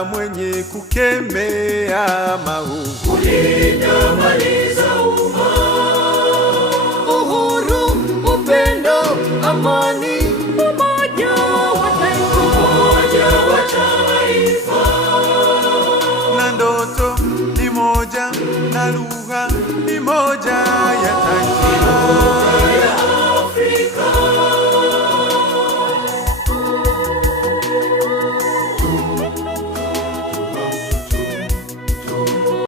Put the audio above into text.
Baba mwenye kukemea maovu, kulinda mali za umma, uhuru, upendo, amani, umoja wa taifa, na ndoto ni moja na lugha ni moja ya taifa.